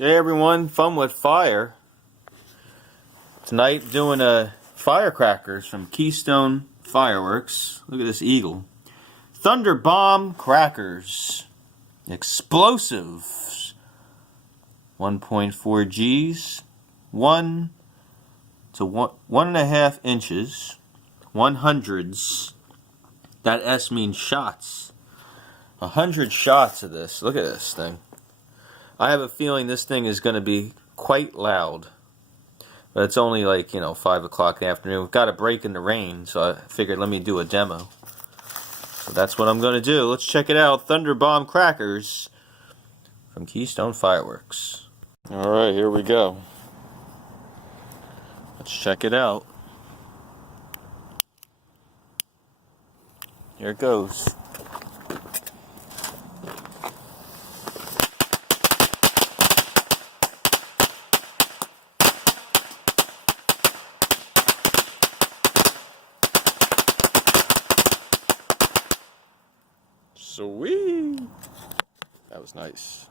Hey everyone, fun with fire. Tonight doing firecrackers from Keystone Fireworks. Look at this eagle. Thunder bomb crackers. Explosives. 1.4 G's. 1 to 1.5 inches. 100s. That S means shots. 100 shots of this. Look at this thing. I have a feeling this thing is going to be quite loud. But it's only like, 5 o'clock in the afternoon. We've got a break in the rain, so I figured let me do a demo. So that's what I'm going to do. Let's check it out. Thunder Bomb Crackers from Keystone Fireworks. Alright, here we go. Let's check it out. Here it goes. Sweet! That was nice.